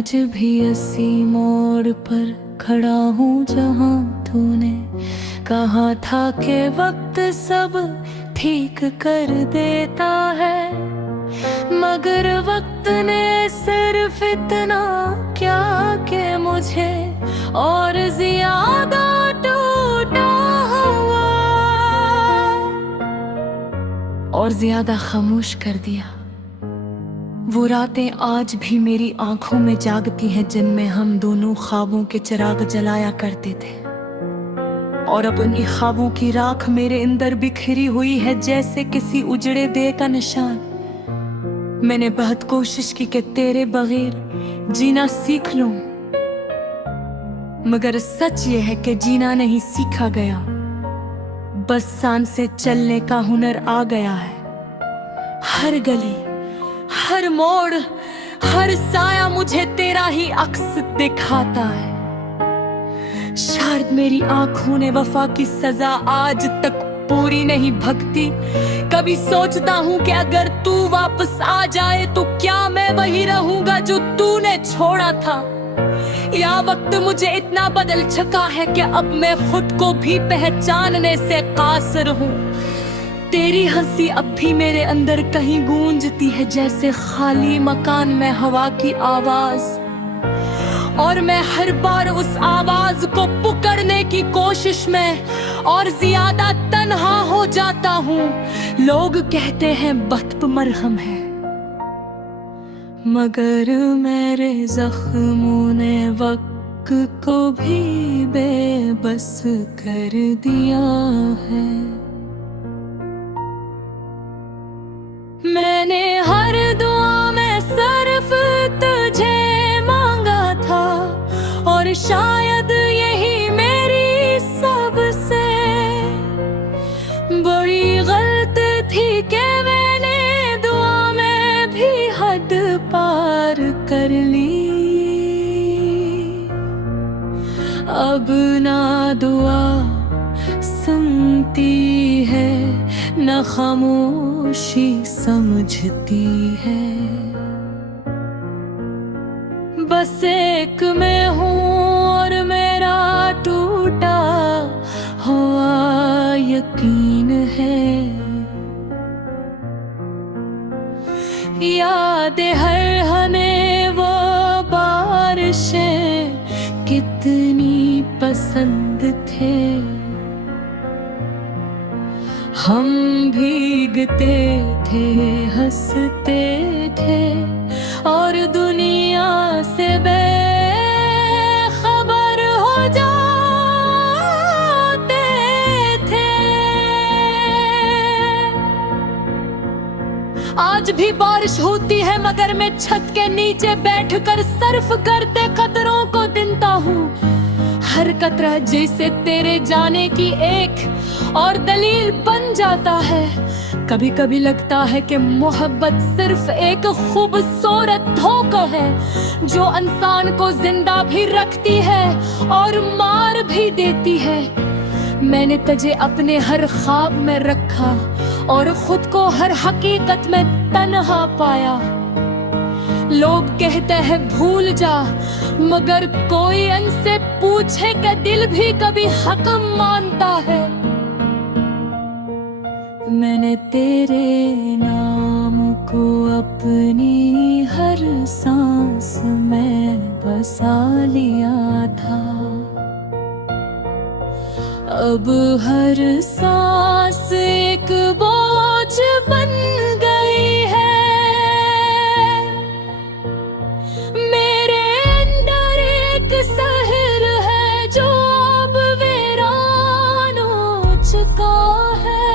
आज भी इसी मोड़ पर खड़ा हूँ जहाँ तूने कहा था कि वक्त सब ठीक कर देता है, मगर वक्त ने सिर्फ इतना क्या कि मुझे और ज्यादा टूटा हुआ और ज्यादा खामोश कर दिया। वो रातें आज भी मेरी आंखों में जागती हैं जिनमें हम दोनों ख्वाबों के चिराग जलाया करते थे, और अब उन्हीं ख्वाबों की राख मेरे अंदर बिखरी हुई है जैसे किसी उजड़े दे का निशान। मैंने बहुत कोशिश की कि तेरे बगैर जीना सीख लूं, मगर सच ये है कि जीना नहीं सीखा गया, बस सांसें चलने का हुनर आ गया है। हर गली, हर मोड़, हर साया मुझे तेरा ही अक्स दिखाता है। शायद मेरी आंखों ने वफा की सजा आज तक पूरी नहीं भगती। कभी सोचता हूँ कि अगर तू वापस आ जाए तो क्या मैं वही रहूंगा जो तूने छोड़ा था, या वक्त मुझे इतना बदल चुका है कि अब मैं खुद को भी पहचानने से कासिर हूँ। तेरी हंसी अब भी मेरे अंदर कहीं गूंजती है जैसे खाली मकान में हवा की आवाज, और मैं हर बार उस आवाज को पुकारने की कोशिश में और ज्यादा तन्हा हो जाता हूँ। लोग कहते हैं वक्त मरहम है, मगर मेरे जख्मों ने वक्त को भी बेबस कर दिया है। मैंने हर दुआ में सिर्फ तुझे मांगा था, और शायद यही मेरी सबसे बड़ी गलती थी कि मैंने दुआ में भी हद पार कर ली। अब ना दुआ सुनती है, न खामोशी समझती है, बस एक मैं हूँ और मेरा टूटा हुआ यकीन है। याद हर हमें वो बारिशें कितनी पसंद थे, हम भीगते थे, हंसते थे और दुनिया से बेखबर हो जाते थे। आज भी बारिश होती है मगर मैं छत के नीचे बैठकर सर्फ करते कतरों को गिनता हूँ। हर कतरा जैसे तेरे जाने की एक और दलील बन जाता है। कभी कभी लगता है कि मोहब्बत सिर्फ एक खूबसूरत धोखा है जो इंसान को जिंदा भी रखती है और मार भी देती है। मैंने तुझे अपने हर ख्वाब में रखा और खुद को हर हकीकत में तन्हा पाया। लोग कहते हैं भूल जा, मगर कोई इनसे पूछे कि दिल भी कभी हकम मानता है। मैंने तेरे नाम को अपनी हर सांस में बसा लिया था, अब हर सांस एक बोझ बन गई है। मेरे अंदर एक शहर है जो अब वीरान हो चुका है,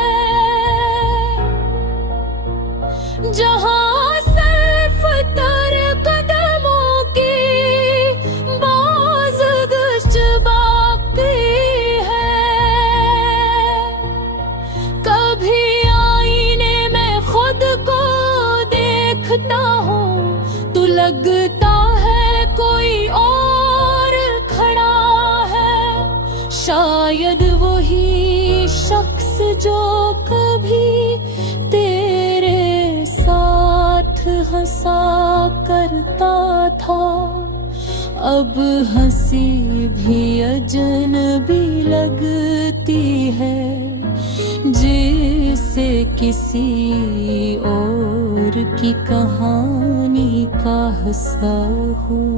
जहाँ सिर्फ तेरे कदमों की बाज़गश्त बाकी है। कभी आईने में खुद को देखता हूँ तो लगता है कोई और खड़ा है, शायद वही शख्स जो कभी तेरे साथ हंसा करता था। अब हंसी भी अजनबी लगती है, जिसे किसी और की कहानी का हिस्सा हूँ।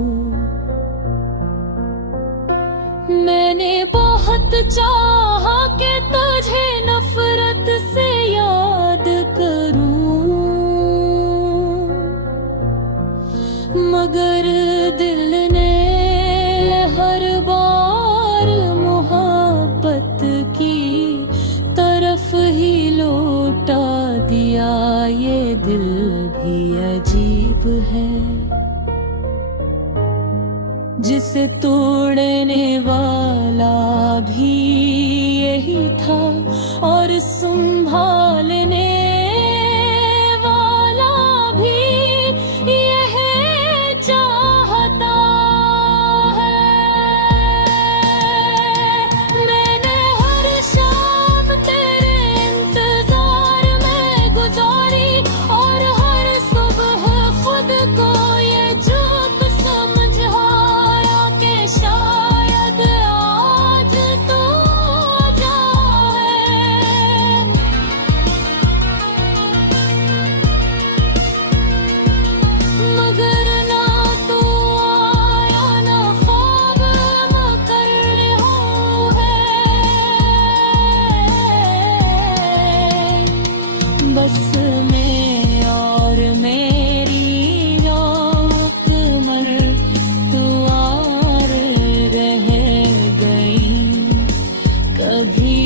मैंने बहुत चाहा कि तुझे नफरत से याद करूं, मगर दिल ने हर बार मोहब्बत की तरफ ही लौटा दिया। ये दिल भी अजीब है, जिसे तोड़ने वाला भी यही था और संभालने वाला भी यही चाहता है। मैंने हर शाम तेरे इंतजार में गुजारी और हर सुबह खुद को ये झूठ समझ शायद आज तो जाए, मगर ना तू आया ना ख्वाब मकर हो है। बस मैं और मेरी रोक मर रह गई, कभी